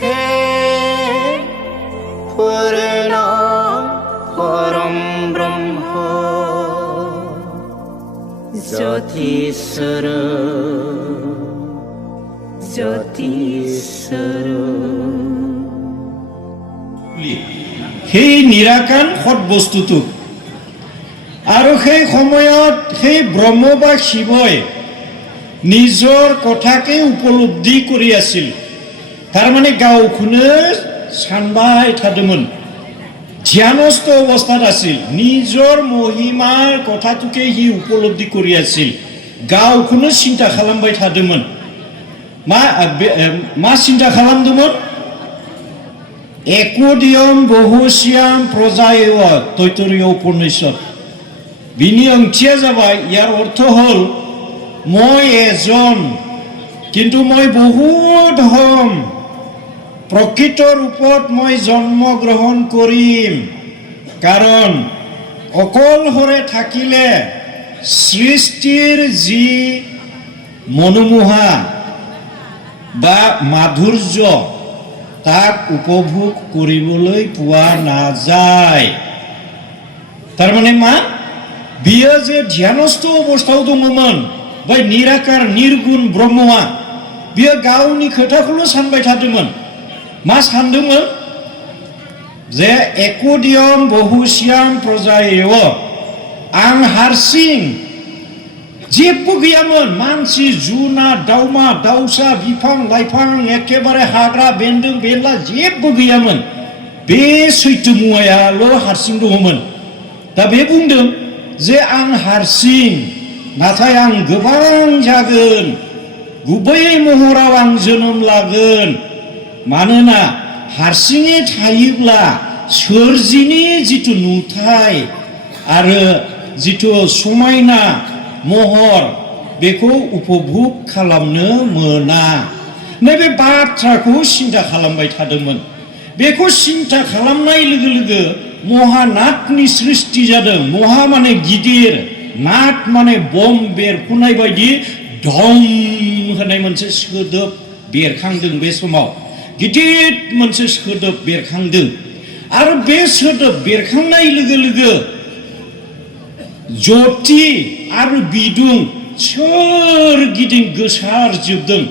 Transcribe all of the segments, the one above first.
হে পূৰ্ণ পৰম ব্ৰহ্ম জ্যোতিস্বৰ জ্যোতিস্বৰ। সেই নিৰাকান সৎ বস্তুটোক আৰু সেই সময়ত সেই ব্ৰহ্ম বা শিৱই নিজৰ কথাকে উপলব্ধি কৰি আছিল। তাৰমানে গাঁওখনে চানবাই থাকোঁমোন, ধ্যানস্থ অৱস্থাত আছিল, নিজৰ মহিমাৰ কথাটোকে সি উপলব্ধি কৰি আছিল। গাঁওখনে চিন্তা খালামবাই থাকোঁমোন। मा চিন্তা খালামদोंमोन? একোদিয়ম বহুশ্যাম প্ৰজায়েৱ তৈতৰীয় উপনিষদ। बिनि ओंथिया जाबाय, ইয়াৰ অৰ্থ হ'ল মই এজন কিন্তু মই বহুত হ'ম, প্ৰকৃত ৰূপত মই জন্মগ্ৰহণ কৰিম। কাৰণ অকলশৰে থাকিলে সৃষ্টিৰ যি মনোমোহা বা মাধুৰ্য তাক উপভোগ কৰিবলৈ পোৱা নাযায়। তাৰমানে बियो जे ध्यानस्थ अवस्थायाव दङमोन, बै निराकार निर्गुण ब्रह्मआ बियो गावनि खोथाखौल' सानबाय थादोंमोन। मा सानदोंमोन? जे एकदियम बहुश्याम प्रजायेव, आं हारसिं जेबो गैयामोन। मानसि जुनार दाउमा दाउसा बिफां लाइफां एखेबारे हाग्रा बेन्दों बेनला जेबो गैयामोन। बे सैथो मुवायाल' हारसिं दङमोन। दा बे बुंदों जे आं हारसिं, नाथाय आं गोबां जागोन, गुबै महराव आं जोनोम लागोन। मानोना हारसिङै थायोब्ला सोरजिनि जिथु नुथाय आरो जिथु समायना महर बेखौ उपभोग खालामनो मोना। नैबे बाथ्राखौ सिन्था खालामबाय थादोंमोन। बेखौ सिन्था खालामनाय लोगो लोगो महानाथनि सृष्टि जादों। महा माने गिदिर, नाथ माने बम बेरफुनाय बायदि धम होनाय मोनसे सोदोब बेरखांदों। बे समाव गिदिर मोनसे सोदोब बेरखांदों। आरो बे सोदोब बेरखांनाय लोगो लोगो ज्योति आरो बिदुं सोरगिदिं गोसारजोबदों।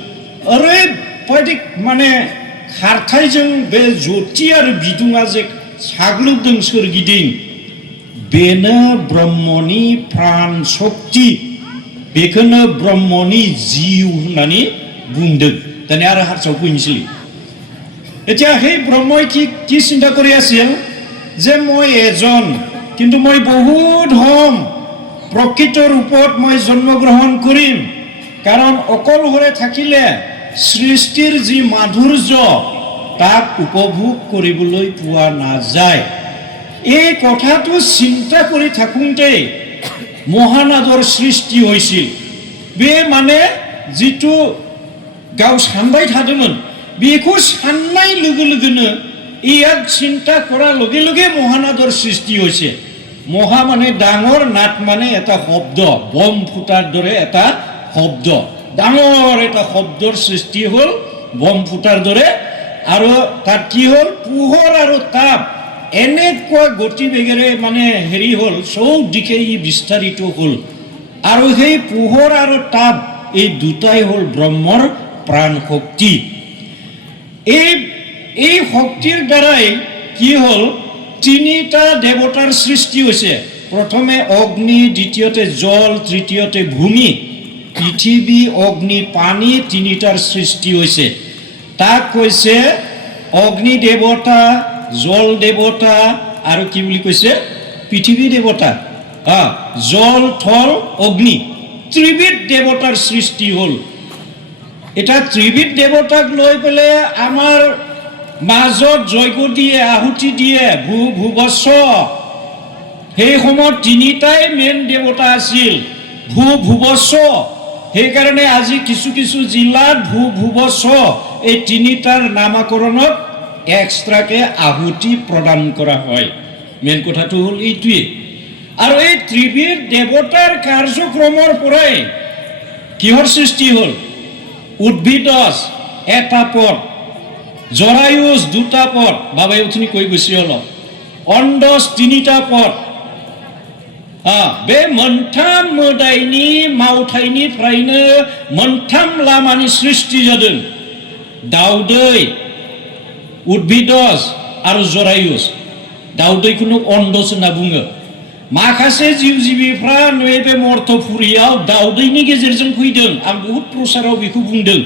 ओरैबायदि माने खारथायजों बे ज्योति आरो बिदुङा जे साग्लोबदों सोरगिदिं, बेनो ब्रह्मनि प्राण शक्ति, बेखौनो ब्रह्मनि जिउ होननानै बुंदों। दानि आरो हारसाव फैनोसै। এতিয়া সেই ব্ৰহ্মই কি চিন্তা কৰি আছিল? যে মই এজন কিন্তু মই বহুত হ'ম, প্ৰকৃত ৰূপত মই জন্মগ্ৰহণ কৰিম। কাৰণ অকলশৰে থাকিলে সৃষ্টিৰ যি মাধুৰ্য তাক উপভোগ কৰিবলৈ পোৱা নাযায়। এই কথাটো চিন্তা কৰি থাকোঁতেই মহানাদৰ সৃষ্টি হৈছিল। बे माने जितु गाव सानबाय थादोंमोन, बेखौ साननाय लोगो लोगोनो ইয়াত চিন্তা কৰাৰ লগে লগে মহানাদৰ সৃষ্টি হৈছে। মহা মানে ডাঙৰ, নাট মানে এটা শব্দ, বম ফুটাৰ দৰে এটা শব্দ। ডাঙৰ এটা শব্দৰ সৃষ্টি হ'ল বম ফুটাৰ দৰে। আৰু তাত কি হ'ল? পোহৰ আৰু তাপ এনেকুৱা গতিবেগেৰে মানে হেৰি হ'ল, চব দিশে ই বিস্তাৰিত হ'ল। আৰু সেই পোহৰ আৰু তাপ এই দুটাই হ'ল ব্ৰহ্মৰ প্ৰাণ শক্তি। এই শক্তিৰ দ্বাৰাই কি হ'ল? তিনিটা দেৱতাৰ সৃষ্টি হৈছে। প্ৰথমে অগ্নি, দ্বিতীয়তে জল, তৃতীয়তে ভূমি। পৃথিৱী, অগ্নি, পানী তিনিটাৰ সৃষ্টি হৈছে। তাক কৈছে অগ্নি দেৱতা, জল দেৱতা আৰু কি বুলি কৈছে? পৃথিৱী দেৱতা। জল, থল, অগ্নি ত্ৰিবিধ দেৱতাৰ সৃষ্টি হ'ল। এটা ত্ৰিবিধ দেৱতাক লৈ পেলাই আমাৰ মাজত যজ্ঞ দিয়ে, আহুতি দিয়ে, ভূভুৱস্ব। সেই সময়ত তিনিটাই মেইন দেৱতা আছিল, ভূভুৱস্ব। সেইকাৰণে আজি কিছু কিছু জিলাত ভূভুৱস্ব এই তিনিটাৰ নামাকৰণত এক্সট্ৰাকে আহুতি প্ৰদান কৰা হয়। মেইন কথাটো হ'ল এইটোৱে। আৰু এই ত্ৰিবিধ দেৱতাৰ কাৰ্যক্ৰমৰ পৰাই কিহৰ সৃষ্টি হ'ল? উদ্ভিদজ এটা পদ, জৰায়ুজ 2টা পদ বাবাই উঠনি কৈ গৈছে অলপ অণ্ডজ 3টা পদ बे मोनथाम मोदायनि मावथायनिफ्रायनो मोनथाम लामानि सृष्टि जादों दाउदै उद्भिदज आरो जरायुज दाउदैखौनो अन्डज होनना बुङो माखासे जिउ जिबिफ्रा नैबे मर्तपुरियाव दाउदैनि गेजेरजों फैदों आं बहुत प्रसाराव बेखौ बुंदों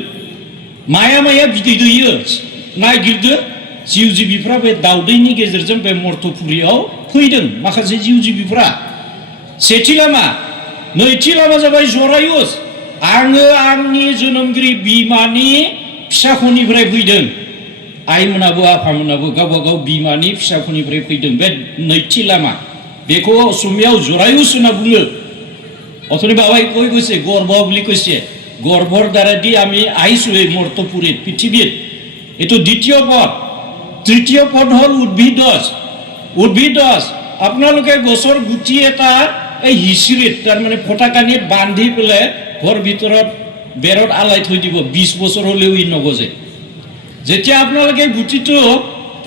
माया माया बिदै दैयो नागिरदो जिउ जिबिफ्रा बे दाउदैनि गेजेरजों बे मर्तपुरियाव फैदों माखासे जिउ जिबिफ्रा सेथि लामा नैथि लामा जाबाय जरायुज आङो आंनि जोनोमगिरि बिमानि फिसाख'निफ्राय फैदों आइमोनाबो आफामोनाबो गावबा गाव बिमानि फिसाख'निफ्राय फैदों बे नैथि लामा बेखौ असमियाव जरायुज होनना बुङो অথনি বাবাই কৈ গৈছে গৰ্ভ বুলি কৈছে গৰ্ভৰ দ্বাৰা দি আমি আহিছোঁ এই মৰ্তপুৰীত পৃথিৱীত এইটো দ্বিতীয় পদ তৃতীয় পদ হ'ল উদ্ভিদজ আপোনালোকে গছৰ গুটি এটা এই হিচিৰিত তাৰমানে ফটাকানিত বান্ধি পেলাই ঘৰ ভিতৰত বেৰত আলাই থৈ দিব 20 বছৰ হ'লেও ই নগজে যেতিয়া আপোনালোকে গুটিটো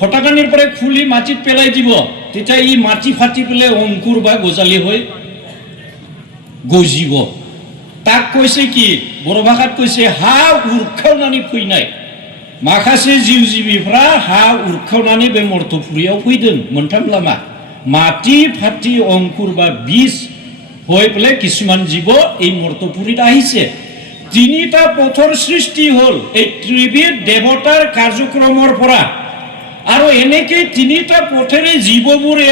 ফটাকানিৰ পৰা খুলি মাটিত পেলাই দিব তেতিয়া ই মাটি ফাটি পেলাই অংকুৰ বা গজালি হৈ গজিব তাক কৈছে কি बर' ভাষাত কৈছে হা উৰখাवनानै फैनाय माखासे जिउ जिबिफ्रा हा उरखावनानै बे मर्तपुरियाव फैदों मोनथाम लामा माटी फाटी अंकुर बा बीज হৈ পেলাই কিছুমান জীৱ এই মৰ্তপুৰীত আহিছে তিনিটা পথৰ সৃষ্টি হ'ল এই ত্ৰিবিধ দেৱতাৰ কাৰ্যক্ৰমৰ পৰা আৰু এনেকৈ তিনিটা পথেৰে জীৱবোৰে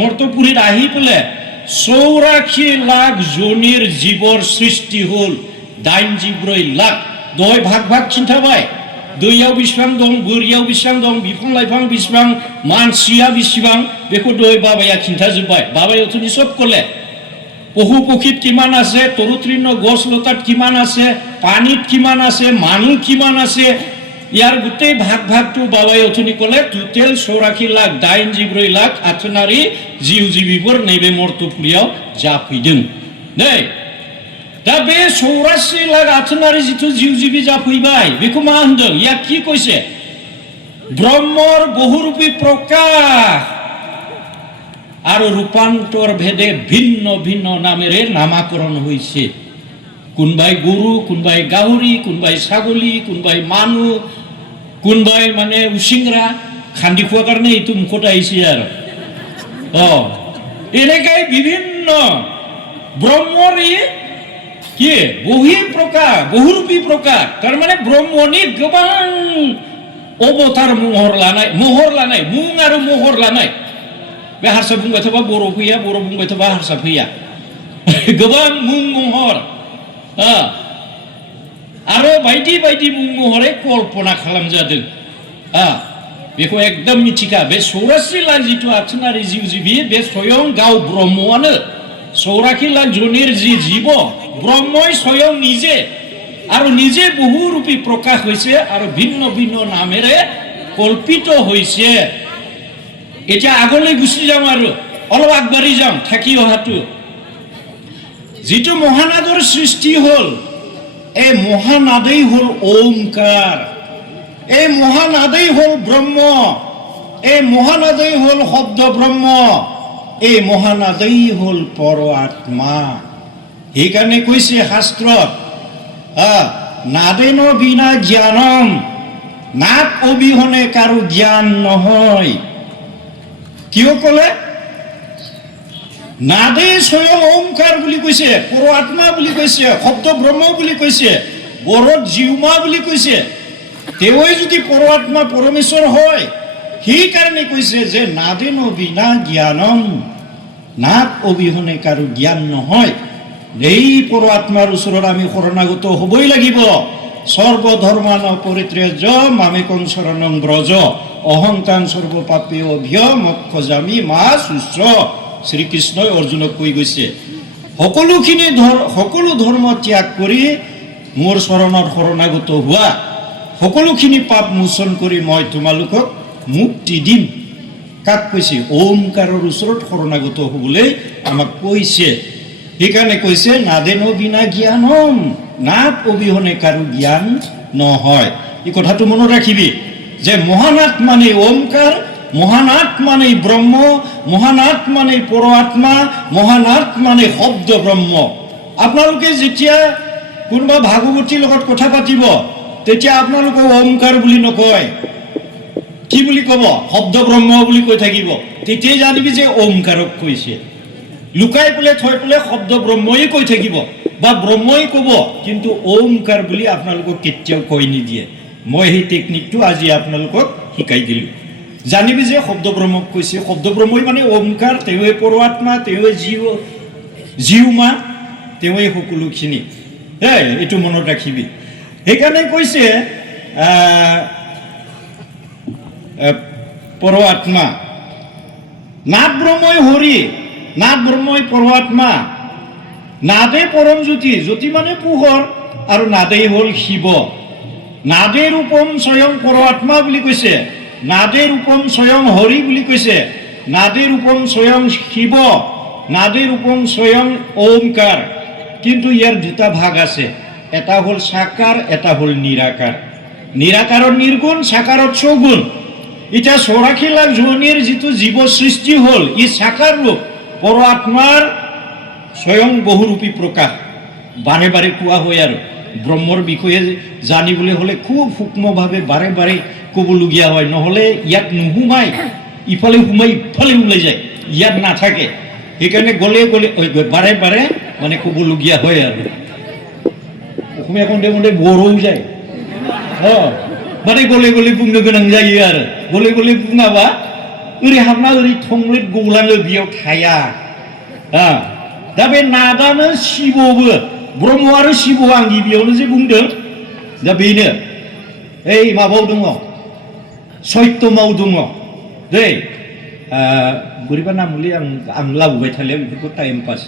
মৰ্তপুৰীত আহি পেলাই 84 লাখ জনীৰ জীৱৰ সৃষ্টি হ'ল 84 লাখ দয় ভাগ ভাগ खिन्थाबाय दैयाव बेसेबां दं बोरियाव बेसेबां दं बिफां लाइफां बेसेबां मानसिया बेसेबां बेखौ दय बाबाया खिन्थाजोब्बाय बाबाया उथनि सब कले পশু পক্ষীত কিমান আছে তৰুতৃণ গছ লতাত কিমান আছে পানীত কিমান আছে মানুহ কিমান আছে ইয়াৰ গোটেই ভাগ ভাগটো বাবাই উঠনি কলে টোটেল 84 লাখ 84 লাখ আঠনাৰী জিউ জিবিবোৰ নৈবে মৰ্তপুৰিয়াव जाफैदों नै दा बे 84 लाख आठनारी जिथु जिउ जिबि जाफैबाय बेखौ मा होनदों या কি কৈছে ব্ৰহ্মৰ বহুৰূপী প্ৰকাশ আর রূপান্তর ভেদে ভিন্ন ভিন্ন নামেরে নামাকরণ হয়েছে কোনবাই গরু কোনবাই গাহরি কোনবাই ছাগলী কোনবাই মানুহ কোনবাই মানে উচিংরা খান্দি খোৱাৰ কাৰণে এইটো মুখত আহিছে আৰু এনেকাই বিভিন্ন ব্ৰহ্মৰি কি বহুৰূপী প্ৰকাশ তাৰ মানে ব্ৰহ্মনি গোবাं অবতাৰ महर लानाय मुं आरो महर लानाय बे हारसा बुंबाय थाबा बर' फैया बर' बुंबाय थाबा हारसा फैया गोबां मुं महर आरो बायदि बायदि मुं महरै कल्पना खालामजादों बेखौ एकदम मिथिखा बे 84 लाख जिथु आठनारि जिउ जिबि बे स्वयं गाव ब्रह्मआनो 84 लाख জনীৰ যি জীৱ ব্ৰহ্মই স্বয়ং নিজে আৰু নিজে বহুৰূপী প্ৰকাশ হৈছে আৰু ভিন্ন ভিন্ন নামেৰে কল্পিত হৈছে এতিয়া আগলৈ গুচি যাম আৰু অলপ আগবাঢ়ি যাম থাকি অহাটো যিটো মহানাদৰ সৃষ্টি হ'ল এই মহানাদেই হ'ল ওমকাৰ এই মহানাদেই হ'ল ব্ৰহ্ম এই মহানাদেই হ'ল শব্দ ব্ৰহ্ম এই মহানাদেই হ'ল পৰ আত্মা সেইকাৰণে কৈছে শাস্ত্ৰত নাদেন বিনা জ্ঞানম নাদ অবিহনে কাৰো জ্ঞান নহয় কিয় কলে নাদে স্বয়ং ওমকাৰ বুলি কৈছে পৰ আত্মা বুলি কৈছে শব্দ ব্ৰহ্ম বুলি কৈছে বৰত জিউমা বুলি কৈছে তেৱই যদি পৰ আত্মা পৰমেশ্বৰ হয় সেই কাৰণে কৈছে যে নাদেন বিনা জ্ঞানম নাদ অবিহনে কাৰো জ্ঞান নহয় এই পৰ আত্মাৰ ওচৰত আমি শৰণাগত হ'বই লাগিব সৰ্বধৰ্মান পৰিত্যাজ্য মামেকং শৰণং ব্ৰজ অহংতাং সৰ্বপাপে অভ্য মোক্ষযামি মা শুশ্ৰ শ্ৰীকৃষ্ণই অৰ্জুনক কৈ গৈছে সকলো ধৰ্ম ত্যাগ কৰি মোৰ শৰণত শৰণাগত হোৱা সকলোখিনি পাপ মোচন কৰি মই তোমালোকক মুক্তি দিম কাক কৈছে ওমকাৰৰ ওচৰত শৰণাগত হ'বলৈ আমাক কৈছে সেইকাৰণে কৈছে নাদেন বিনা জ্ঞানম নাদ অবিহনে কাৰো জ্ঞান নহয় এই কথাটো মনত ৰাখিবি যে মহান আত্মানে ওমকাৰ, মহান আত্মানে ব্ৰহ্ম, মহান আত্মানে পৰআত্মা, মহান আত্মানে শব্দ ব্ৰহ্ম। আপোনালোকে যেতিয়া কোনোবা ভাগৱতীৰ লগত কথা পাতিব তেতিয়া আপোনালোকে ওমকাৰ বুলি নকয়, কি বুলি ক'ব? শব্দ ব্ৰহ্ম বুলি কৈ থাকিব। তেতিয়াই জানিবি যে ওমকাৰক কৈছে। লুকাই পেলাই থৈ পেলাই শব্দ ব্ৰহ্মই কৈ থাকিব বা ব্ৰহ্মই ক'ব, কিন্তু ওমকাৰ বুলি আপোনালোকক কেতিয়াও কৈ নিদিয়ে। মই সেই টেকনিকটো আজি আপোনালোকক শিকাই দিলোঁ। জানিবি যে শব্দ ব্ৰহ্মক কৈছে। শব্দ ব্ৰহ্মই মানে ওমকাৰ, তেওঁৱে পৰআত্মা, তেওঁৱে জীউমা, তেওঁৱে সকলোখিনি। এইটো মনত ৰাখিবি। সেইকাৰণে কৈছে পৰআত্মা, নাদ ব্ৰহ্মই হৰি, নাদ ব্ৰহ্মই পৰআত্মা, নাদে পৰম জ্যোতি, জ্যোতি মানে পোহৰ, আৰু নাদেই হ'ল শিৱ। নাদে ৰূপম স্বয়ং পৰআত্মা বুলি কৈছে, নাদে ৰূপম স্বয়ং হৰি বুলি কৈছে, নাদে ৰূপম স্বয়ং শিৱ, নাদে ৰূপম স্বয়ং ওমকাৰ। কিন্তু ইয়াৰ দুটা ভাগ আছে, এটা হ'ল সাকাৰ, এটা হ'ল নিৰাকাৰ। নিৰাকাৰত নিৰ্গুণ, সাকাৰত সগুণ। এতিয়া 84 লাখ জনীৰ যিটো জীৱ সৃষ্টি হ'ল, ই সাকাৰ ৰূপ, পৰআত্মাৰ স্বয়ং বহুৰূপী প্ৰকাশ। বাৰে বাৰে কোৱা হয় আৰু ব্ৰহ্মৰ বিষয়ে জানিবলৈ হ'লে খুব সূক্ষ্মভাৱে বাৰে বাৰে ক'বলগীয়া হয়, নহ'লে ইয়াত নোসোমাই, ইফালে সোমাই ইফালে ওলাই যায়, ইয়াত নাথাকে। সেইকাৰণে গ'লে বাৰে বাৰে মানে ক'বলগীয়া হয় আৰু অসমীয়া কওঁতে কওঁতে বৰ হৈ যায়। माने गले गले बुंनो गोनां जायो आरो गले गले बुङाबा ओरै हाबना ओरै थंब्लेट गलाङो बेयाव थाया दा बे नादानो शिबबो ब्रह्म आरो शिब आं गिबियावनो जे बुंदों दा बेनो ओइ माबायाव दङ सत्यमाव दङ दै बोरैबा नामलै आं लाबोबाय थाले बेफोरखौ टाइम पास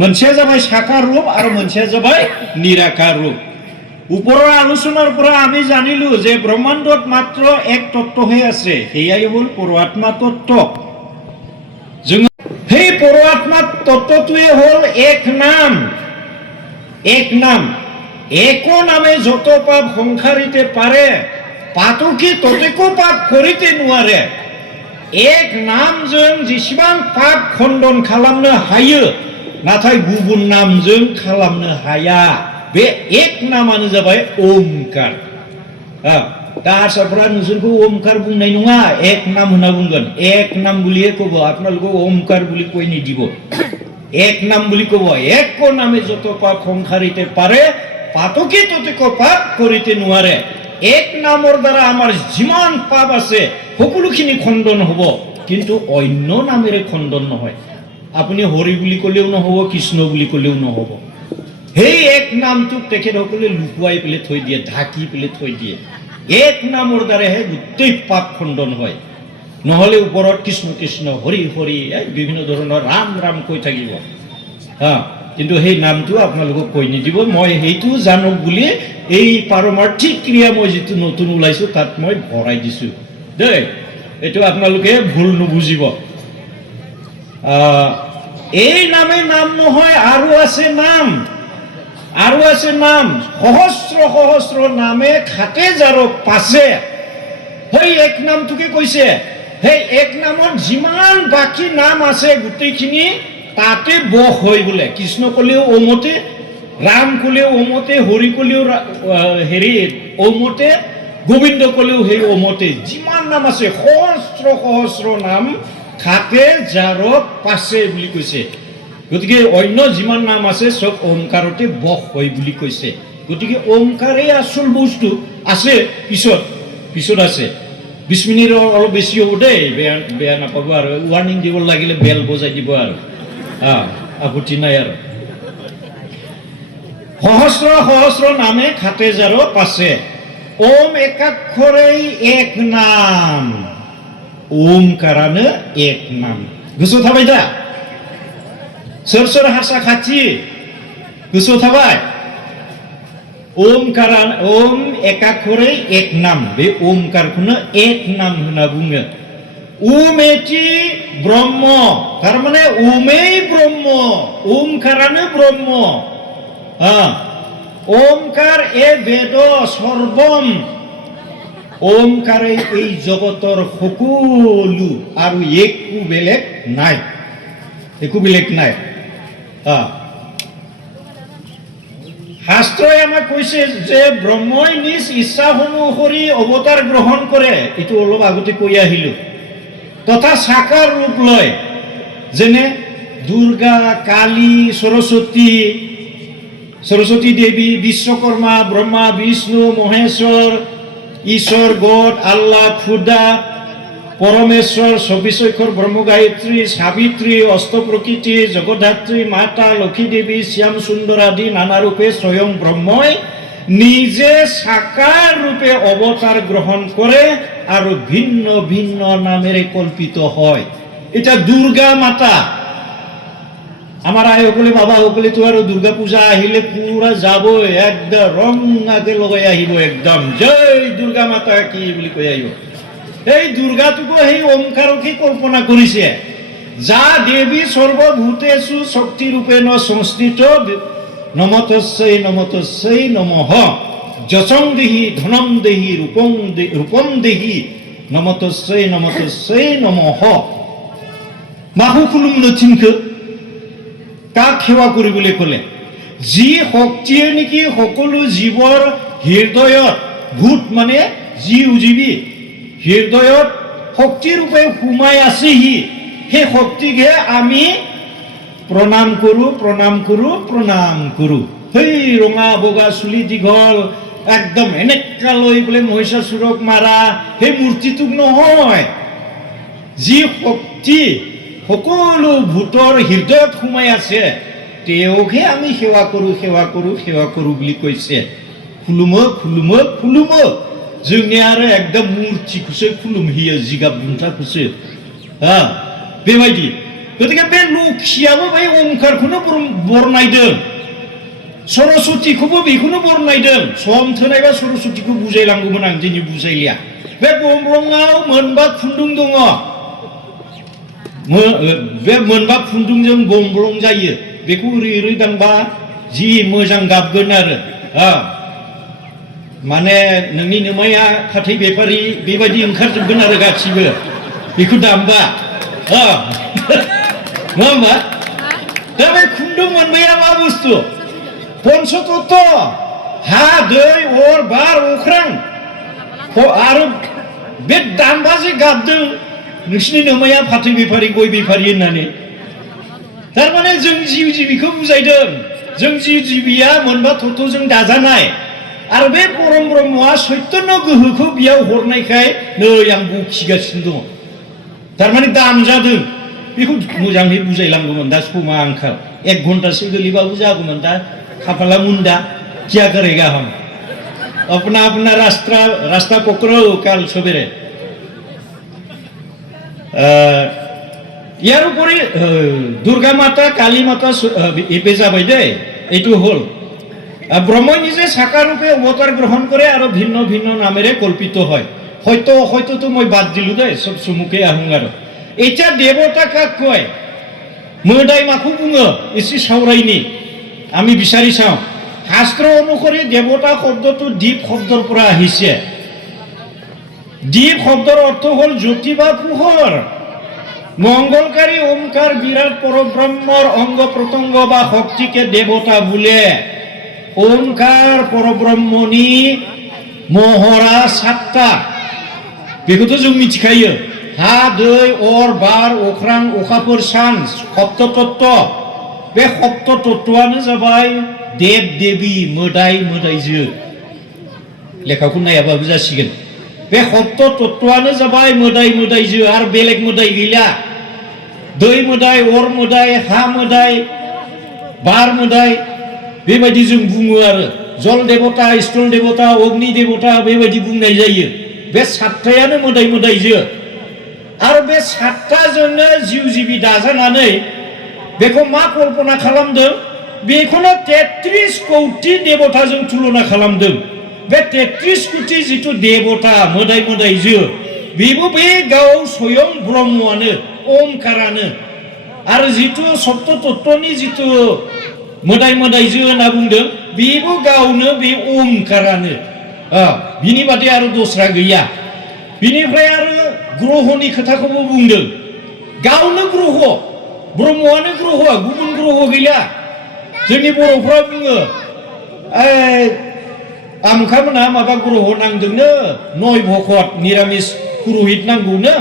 मोनसेया जाबाय साकार रूप आरो मोनसेया जाबाय निराकार रूप ওপৰৰ আলোচনাৰ পৰা আমি জানিলো যে ব্ৰহ্মাণ্ডত মাত্ৰ এক তত্ত্বহে আছে সেয়াই হ'ল পৰআত্মা তত্ত্ব সেই পৰআত্মা তত্ত্বটোৱে হ'ল এক নাম একো নামে যত পাপ সংসাৰিতে পাৰে পাতকি ততেকো পাপ কৰিতে নোৱাৰে এক नामजों जेसेबां पाप खण्डन खालामनो हायो नाथाय गुबुन नामजों खालामनो हाया बे एक नामानो जाबाय ओमकार दा हारसाफ्रा नोंसोरखौ ओमकार बुंनाय नङा एक नाम होनना बुंगोन एक नाम बुलिয়ে কব আপোনালোকক ओमकार বুলি কৈ নিদিব এক নাম বুলি কব এক নামে যত পাপ সংসাৰিতে পাৰে পাতকি ততেকো পাপ কৰিতে নোৱাৰে এক নামৰ দ্বাৰা আমাৰ যিমান পাপ আছে সকলোখিনি খণ্ডন হ'ব কিন্তু অন্য নামেৰে খণ্ডন নহয় আপুনি হৰি বুলি কলেও নহব কৃষ্ণ বুলি কলেও নহব সেই এক নামটোক তেখেতসকলে লুকুৱাই পেলে থৈ দিয়ে ঢাকি পেলে থৈ দিয়ে এক নামৰ দ্বাৰাহে গোটেই পাপ খণ্ডন হয় নহলে ওপৰত কৃষ্ণ কৃষ্ণ হৰি হৰি বিভিন্ন ধৰণৰ ৰাম ৰাম কৈ থাকিব কিন্তু সেই নামটো আপোনালোকক কৈ নিদিব মই সেইটো জানক বুলি এই পাৰমাৰ্থিক ক্ৰিয়া মই যিটো নতুন ওলাইছো তাত মই ভৰাই দিছো দেই এইটো আপোনালোকে ভুল নুবুজিব এই নামে নাম নহয় আৰু আছে নাম সহস্ৰ সহস্ৰ নামে খাতে যাৰক পাছে সেই এক নামটোকে কৈছে সেই এক নামত যিমান বাকি নাম আছে গোটেইখিনি তাতে বহ হৈ বোলে কৃষ্ণ কলেও ওমতে ৰাম কলেও ওমতে হৰি কলেও হেৰি ওমতে গোবিন্দ কলেও সেই ওমতে যিমান নাম আছে সহস্ৰ সহস্ৰ নাম খাতে যাৰক পাছে বুলি কৈছে গতিকে অন্য যিমান নাম আছে সব ওমকাৰতে বহ হৈ বুলি কৈছে গতিকে ওমকাৰে আসল বস্তু আছে পিছত আছে 20 মিনিট অলপ বেছি হ'ব দেই বেয়া নাপাব আৰু ওয়াৰ্নিং দিব লাগিলে বেল বজাই দিব আৰু আপত্তি নাই আৰু সহস্ৰ সহস্ৰ নামে খাতে যাৰক পাছে ওম একাক্ষরেই এক নাম ओमकारानो एक नाम गोसोआव थाबाय दा सोर सोर हारसा खाथि गोसोआव थाबाय ओमकारा ओम एकाक्षरै एक नाम बे ओमकारखौनो एक नाम होनना बुङो उमेति ब्रह्म थारमाने उमै ब्रह्म ओमकारानो ब्रह्म ओमकार ए वेद सर्वम ওমকাৰে এই জগতৰ সকলো আৰু একো বেলেগ নাই, একো বেলেগ নাই। শাস্ত্ৰই আমাক কৈছে যে ব্ৰহ্মই নিজ ইচ্ছা অনুসৰি অৱতাৰ গ্ৰহণ কৰে, এইটো অলপ আগতে কৈ আহিলো, তথা সাকাৰ ৰূপ লয়, যেনে দুৰ্গা, কালী, সৰস্বতী দেৱী, বিশ্বকৰ্মা, ব্ৰহ্মা, বিষ্ণু, মহেশ্বৰ, ঈশ্বৰ, গড, আল্লাহ, খুদা, পৰমেশ্বৰ, 24 অক্ষৰ ব্ৰহ্ম গায়ত্ৰী, সাবিত্ৰী, অষ্টপ্ৰকৃতি, জগদ্ধাত্ৰী, মাতা, লক্ষী দেৱী, শ্যাম সুন্দৰ আদি নানা ৰূপে স্বয়ং ব্ৰহ্মই নিজে সাকাৰ ৰূপে অৱতাৰ গ্ৰহণ কৰে আৰু ভিন্ন ভিন্ন নামেৰে কল্পিত হয়। এটা দুৰ্গা মাতা, আমাৰ আইসকলে বাবাসকলে তো আৰু দুর্গা পূজা আহিলে পুরা যাবই, একদম রং আগে লগাই আহিব, একদম জয় দুর্গা মাতা কি বুলি কৈ আহিব। এই দুর্গাটোকো সেই ওমকাৰকে কল্পনা কৰিছে, যা দেৱী সৰ্বভূতেষু শক্তি ৰূপেণ সংস্থিত, নমতস্যৈ নমঃ, যশং দেহি ধনম দেহি ৰূপম দেহি, নমতস্যৈ নমঃ। মাহু খুলুমনো থিনখো কাক সেৱা কৰিবলৈ ক'লে? যি শক্তিয়ে নেকি সকলো জীৱৰ হৃদয়ত, ভূত মানে জীৱ হৃদয়ত শক্তিৰূপে সোমাই আছেহি, সেই শক্তিকে আমি প্ৰণাম কৰোঁ। সেই ৰঙা বগা চুলি দীঘল একদম এনেকা লৈ বোলে মহিষাসুৰক মাৰা সেই মূৰ্তিটোক নহয়, যি শক্তি সকলো ভূতৰ হৃদয়ত সোমাই আছে, তেওঁকহে আমি সেৱা কৰোঁ বুলি কৈছে। খুলুম जोंनि आरो एकदम मुर्तिखौसो खुलुमहैयो, जिगाब बुन्थाखौसो, बेबायदि। गतिके बे लक्षियाबो बै ओंकारखौनो बरनायदों, सरस्वतीखौबो बेखौनो बरनायदों। सम थोनायबा सरस्वतीखौ बुजायलांगौमोन आं, दिनै बुजायलिया। बे गंब्लङाव मोनबा खुन्दुं दङ, बे मोनबा खुन्दुंजों गंब्लं जायो, बेखौ ओरै दांबा जि मोजां गाबगोन आरो। माने नोंनि नोमाया फाथै बेफारि बेबायदि ओंखारजोबगोन आरो गासिबो बेखौ दामबा, नङा होमबा? दा बे खुन्दुं मोनबाया मा बुस्थु? पन्चतत्व, हा, दै, अर, बार, अख्रां। आरो बे दामबा जे गाबदों नोंसिनि नोमाया फाथै बेफारि गय बेफारि होननानै, थारमाने जों जिउ जिबिखौ बुजायदों। जों जिउ जिबिया मोनबा तत्वजों दाजानाय, आरो बे परम ब्रह्मआ चैतन्य गोहोखौ बेयाव हरनायखाय नै आं बखिगासिनो दङ, थारमाने दामजादों। बेखौ मोजाङै बुजायलांगौमोन, दा समा आंखाल, 1 घन्टासो गोलैबाबो जागौमोन। दा खाफाला मुन्दा, क्या करेगा हम, अपना रास्ता पकड़ो काल सवेरे। ইয়াৰ উপৰি দুৰ্গা মাতা, কালী মাতা এপে যাবাই দেই, এইটো হ'ল। ব্ৰহ্মই নিজে সাকাৰ ৰূপে অৱতাৰ গ্ৰহণ কৰে আৰু ভিন্ন ভিন্ন নামেৰে কল্পিত হয়। সত্য অসত্যটো মই বাদ দিলো দেই, চব চমুকে আহোঁ আৰু। এতিয়া দেৱতা কাক কয়, মোদাই মাকো বুङो, এसे সাवरायनि আমি বিচাৰি চাওঁ। শাস্ত্ৰ অনুসৰি দেৱতা শব্দটো দীপ শব্দৰ পৰা আহিছে। দীপ শব্দৰ অৰ্থ হ'ল জ্যোতি বা পোহৰ। মঙ্গলকারী ওমকার বিরাট পরব্রহ্মর অঙ্গ প্রত্যঙ্গ বা শক্তিকে দেবতা বলে। ओंकार परब्रह्मनि महरा 7टा, बेखौथ' जों मिथिखायो। हा, दै, अर, बार, अख्रां, अखाफोर, सान, सप्त तत्व। बे सप्त तत्वआनो जाबाय देव देवी, मोदाय मोदायजो। लेखाखौ नायाबाबो जासिगोन। बे सप्त तत्वआनो जाबाय मोदाय मोदायजो, आरो बेलेग मोदाय गैला। दै मोदाय, अर मोदाय, हा मोदाय, बार मोदाय, बेबायदि जों बुङो आरो। जल देवता, स्थल देवता, अग्नि देवता बेबायदि बुंनाय जायो। बे 7टायानो मोदाय मोदायजो, आरो बे 7टाजोंनो जिउ जिबि दाजानानै बेखौ मा कल्पना खालामदों? बेखौनो 33 कौटि देवताजों तुलना खालामदों। बे 33 कौटि जिथु देवता मोदाय मोदायजो, बेबो बे गाव स्वयं ब्रह्मआनो, ओंकारानो। आरो जिथु सप्त तत्वनि जिथु मोदाय मोदायजो होनना बुंदों, बेबो गावनो बे ओंकारानो। बिनि बादै आरो दस्रा गैया बिनिफ्राय आरो ग्रहनि खोथाखौबो बुंदों गावनो ग्रह ब्रह्मआनो ग्रह गुबुन ग्रह गैला जोंनि बर'फ्रा बुङो आमुखामोना माबा ग्रह नांदोंनो नय भकत निरामिस पुरहित नांगौनो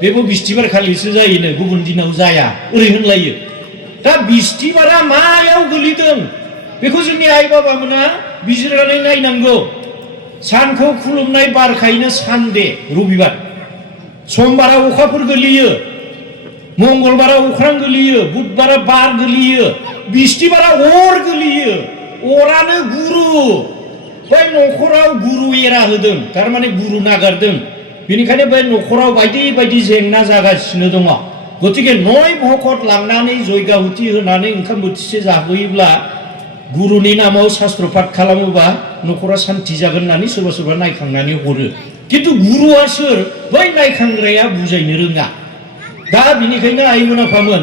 बेबो बिस्थिबार खालिसो जायोनो गुबुन दिनाव जाया ओरै होनलायो दा बिस्थिबारा मायाव गोलैदों बेखौ जोंनि आइ बाबामोना बिजिरनानै नायनांगौ सानखौ खुलुमनाय बारखायनो सानदे रबिबार समबारा अखाफोर गोलैयो मंगलबारा अख्रां गोलैयो बुधबारा बार गोलैयो बिस्थिबारा अर गोलैयो अरानो गुरु बै न'खराव गुरु एरा होदों थारमाने गुरु नागारदों बेनिखायनो बै न'खराव बायदि बायदि जेंना जागासिनो दङ गतिके नय भकत लांनानै जयगाहुति होनानै ओंखाम बोथिसे जाहोयोब्ला गुरुनि नामाव शास्त्र पाठ खालामोबा न'खरा सान्ति जागोन होननानै सोरबा सोरबा नायखांनानै हरो किन्तु गुरुआ सोर बै नायखांग्राया बुजायनो रोङा दा बिनिखायनो आइमोन आफामोन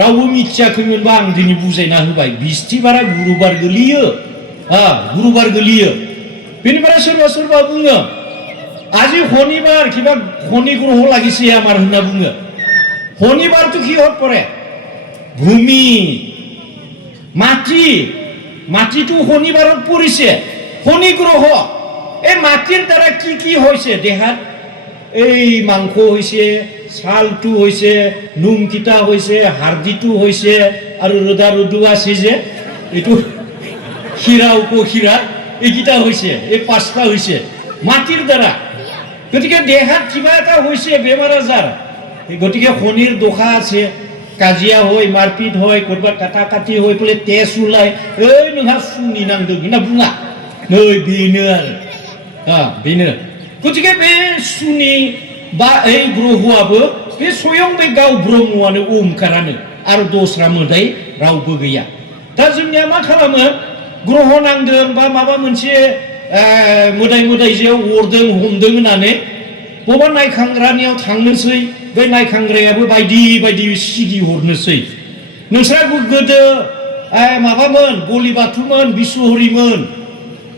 रावबो मिथियाखैमोनबा आं दिनै बुजायना होबाय बिस्थिबारा गुरुबार गोलैयो गुरुबार गोलैयो बेनिफ्राय सोरबा सोरबा बुङो আজি শনিবার কিবা শনি গ্রহ লাগিছে আমার হন্না বুঙে শনিবার তো কি হত পরে ভূমি মাটি মাটি তো শনিবারত পড়িছে শনি গ্রহ এই মাটির দ্বারা কি কি হইছে দেহাত এই মাংস হইছে ছালটো হইছে নুমকিটা হইছে হাড়দিটো হইছে আৰু রোদা রুদু আছে যে এটো খিরা উপখিরা এইকিটা হইছে এই পাঁচটা হইছে মাটির দ্বারা গতিকে দেহাত কিবা এটা হইছে বেমাৰ আজাৰ গতিকে শনিৰ দোষা আছে কাজিয়া হয় মাৰপিট হয় কৰবা কাটা কাটি হৈ পলে তেজ ওলাই এই নহা সুনি নাংদোं না বুঙা नै बेनो आरो बेनो गतिके बे सुनि बा এই ग्रहआबो बे स्वयं बे गाव ब्रह्मआनो ओमकारानो आरो दस्रा मोदाय रावबो गैया दा जोंनिया मा खालामो ग्रह नांदों बा माबा मोनसे मोदाय मोदायजों अरदों हमदों होननानै बबा नायखांग्रानियाव थांनोसै बे नायखांग्रायाबो बायदि बायदि सिगि हरनोसै नोंस्रा गोदो माबामोन गलि बाथौमोन बिश्वहरिमोन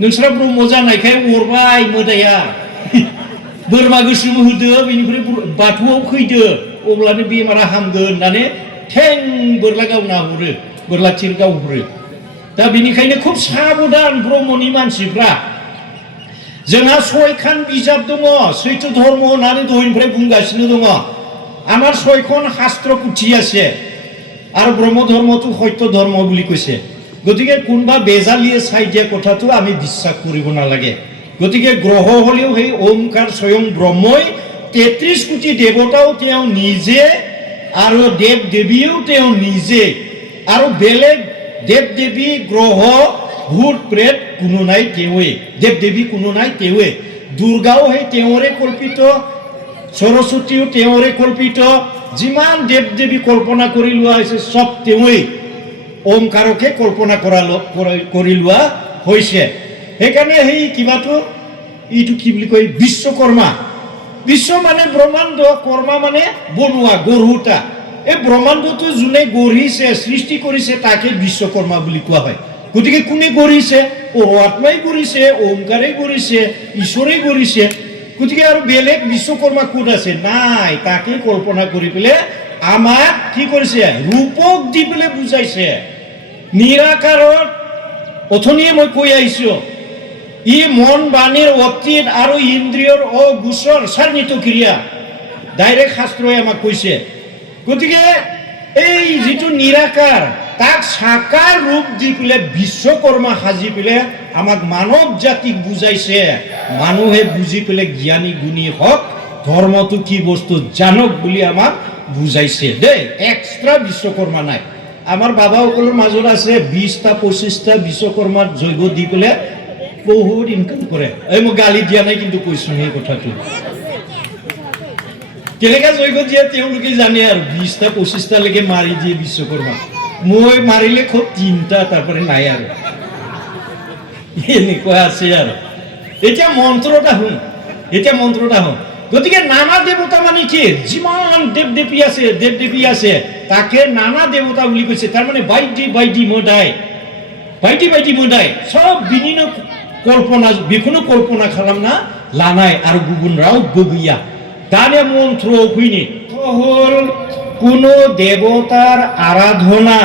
नोंस्रा ब्रह्म जानायखाय अरबाय मोदाया बोरमा गोसोम होदो बेनिफ्राय बाथौआव फैदो अब्लानो बेमारा हामगोन होननानै थें बोरला गावना हरो बोरला थिर गावहरो दा बेनिखायनो खुब साबधान ब्रह्मनि मानसिफ्रा जोंहा सयखान बिजाब दङ सैथो धर्म होननानै दहायनिफ्राय बुंगासिनो दङ আমাৰ ছয়খন শাস্ত্ৰ পুথি আছে আৰু ব্ৰহ্ম ধৰ্মটো সত্য ধৰ্ম বুলি কৈছে গতিকে কোনবা বেজালিয়ে চাই দিয়া কথাটো আমি বিশ্বাস কৰিব নালাগে গতিকে গ্ৰহ হলেও সেই ওমকাৰ স্বয়ং ব্ৰহ্মই 33 কোটি দেৱতাও তেওঁ নিজে আৰু দেৱ দেৱীও তেওঁ নিজে আৰু বেলেগ দেৱ দেৱী গ্ৰহ ভূত প্ৰেত কোনো নাই তেৱে দেৱ দেৱী কোনো নাই তেৱে দুৰ্গাও সেই তেওঁৰে কল্পিত সৰস্বতীও তেওঁৰে কল্পিত যিমান দেৱ দেৱী কল্পনা কৰি লোৱা হৈছে সব তেৱে ওমকাৰকে কল্পনা কৰি লোৱা হৈছে সেইকাৰণে সেই কিবাটো ইটো কি বুলি কয় বিশ্বকৰ্মা বিশ্ব মানে ব্ৰহ্মাণ্ড কৰ্মা মানে বনোৱা গঢ়োতা এই ব্ৰহ্মাণ্ডটো যোনে গঢ়িছে সৃষ্টি কৰিছে তাকে বিশ্বকৰ্মা বুলি কোৱা হয় গতিকে কোনে গঢ়িছে পৰমাত্মাই গঢ়িছে ওমকাৰে গঢ়িছে ঈশ্বৰে গঢ়িছে গতিকে আৰু বেলেগ বিশ্বকৰ্মা কোন আছে নাই তাকে কল্পনা কৰি পেলে আমাক কি কৰিছে ৰূপক দি পেলে বুজাইছে নিৰাকাৰত অথনিয়ে মই কৈ আহিছো ই মন বাণীৰ অতীত আৰু ইন্দ্ৰিয়ৰ অগোচৰ সাৰ্নিত ক্ৰিয়া ডাইৰেক্ট শাস্ত্ৰই আমাক কৈছে গতিকে এই যিটো নিৰাকাৰ তাক সাকাৰ ৰূপ দি পেলে বিশ্বকৰ্মা সাজি পেলে আমাক মানৱ জাতিক বুজাইছে মানুহে বুজি পেলে জ্ঞানী গুণী হক ধৰ্মটো কি বস্তু জানক বুলি আমাক বুজাইছে দেই এক্সট্ৰা বিশ্বকৰ্মা নাই আমাৰ বাবাসকলৰ মাজত আছে 20টা 25টা বিশ্বকৰ্মাত যজ্ঞ দি পেলে বহুত ইনকাম কৰে এই মই গালি দিয়া নাই কিন্তু কৈছো এই কথাটো কেনেকা যজ্ঞ দিয়ে তেওঁলোকে জানে আৰু 20টা 25টা লৈকে মাৰি দিয়ে বিশ্বকৰ্মা মই মাৰিলে খুব 3টা তাৰপৰে নাই আৰু এনেকুৱা আছে আৰু এতিয়া মন্ত্ৰটা হুন গতিকে নানা দেৱতা মানে কি যিমান দেৱ দেৱী আছে তাকে নানা দেৱতা বুলি কৈছে তাৰ মানে বাইদি মোদাই সব বিলীন कल्पना बेखौनो कल्पना खालामना लानाय आरो गुबुन रावबो गैया दानिया मन्त्रआव फैनि হল কোনো দেবতার আরাধনা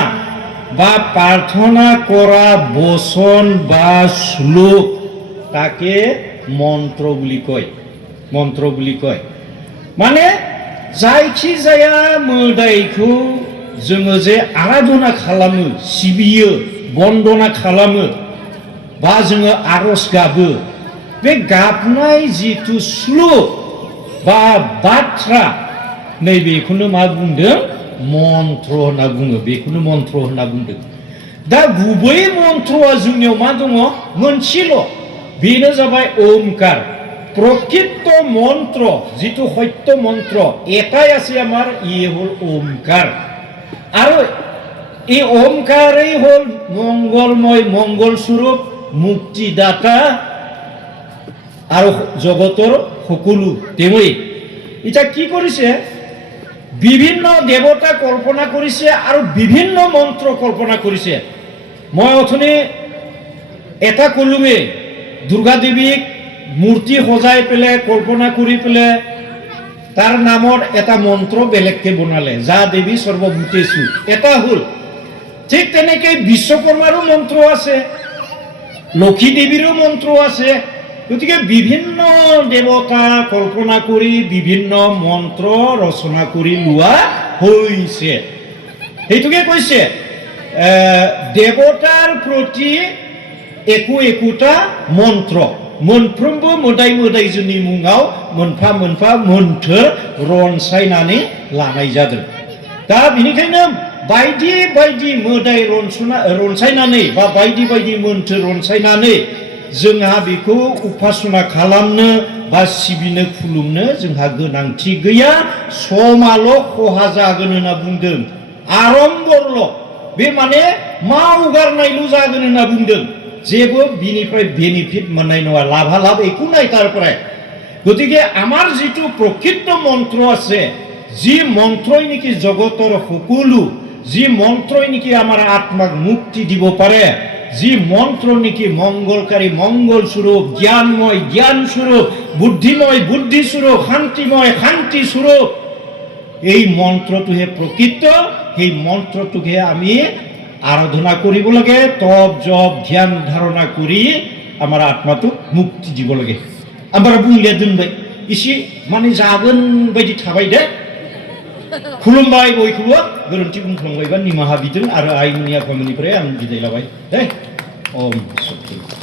বা প্রার্থনা করা বচন বা শ্লোক তাকে মন্ত্র বুলি কয় মানে जायखिजाया मोदायखौ जोङो जे आराधना खालामो सिबियो बन्दना खालामो बा जोङो आरज गाबो बे गाबनाय जिथु श्लोक बा बाथ्रा नैबेखौनो मा बुंदों मन्त्र होनना बुङो बेखौनो मन्त्र होनना बुंदों दा गुबै मन्त्रआ जोंनियाव मा दङ मोनसेल' बेनो जाबाय ओमकार प्रकृत मन्त्र जितु सत्य मन्त्र एटाই আছে আমার ইয়ে হল ওমকার আর এই ওমকারই হল মঙ্গলময় মঙ্গল স্বরূপ মুক্তিদাতা আর জগতৰ সকলো তেমই এটা কি কৰিছে বিভিন্ন দেৱতা কল্পনা কৰিছে আৰু বিভিন্ন মন্ত্ৰ কল্পনা কৰিছে মই অথনি এটা কলুমে দুৰ্গা দেৱীক মূৰ্তি সজাই পেলাই কল্পনা কৰি পেলাই তাৰ নামত এটা মন্ত্ৰ বেলেগকে বনালে যা দেৱী সৰ্বভূতেষু এটা হল ঠিক তেনেকে বিশ্বকৰ্মাৰো মন্ত্ৰ আছে লক্ষী দেৱীৰো মন্ত্ৰ আছে গতিকে বিভিন্ন দেৱতা কল্পনা কৰি বিভিন্ন মন্ত্ৰ ৰচনা কৰি লোৱা হৈছে এইটোকে কৈছে দেৱতাৰ প্ৰতি একোটা মন্ত্ৰ मोनफ्रोमबो मोदाय मोदायजोनि मुङाव मोनफा मोनफा मोन्थोर रनसायनानै लानाय जादों दा बेनिखायनो बायदि बायदि मोदाय रनसायनानै बा बायदि बायदि मोन्थोर रनसायनानै जोंहा बेखौ उपासना खालामनो बा सिबिनो खुलुमनो जोंहा गोनांथि गैया समाल' खहा जागोन होनना बुंदों आरम्भरल' बे माने मावगारनायल' जागोन होनना बुंदों जेबो बिनिफ्राय बेनिफिट मोननाय नङा लाभालाभ একো নাই তাৰ পৰাই গতিকে আমাৰ যিটো প্ৰকৃত মন্ত্ৰ আছে যি মন্ত্ৰই নেকি জগতৰ সকলো যি মন্ত্ৰই নেকি আমাৰ আত্মাক মুক্তি দিব পাৰে যি মন্ত্ৰ নেকি মংগলকাৰী মংগল স্বৰূপ জ্ঞানময় জ্ঞান স্বৰূপ বুদ্ধিময় বুদ্ধি স্বৰূপ শান্তিময় শান্তি স্বৰূপ এই মন্ত্ৰটোহে প্ৰকৃত সেই মন্ত্ৰটোকে আমি आराधना करिब लगे तप जप ध्यान धारणा करी आमार आत्माखौ मुक्ति दिब लगे आमार बुंलिया दोनबाय इसे माने जागोन बायदि थाबाय दे खुलुमबाय बयखौबो गोरोन्थि बुंफ्लांबायबा निमाहा बिदों आरो आइमोननि आफामोननिफ्राय आं बिदाय लाबाय दे ओम सत्य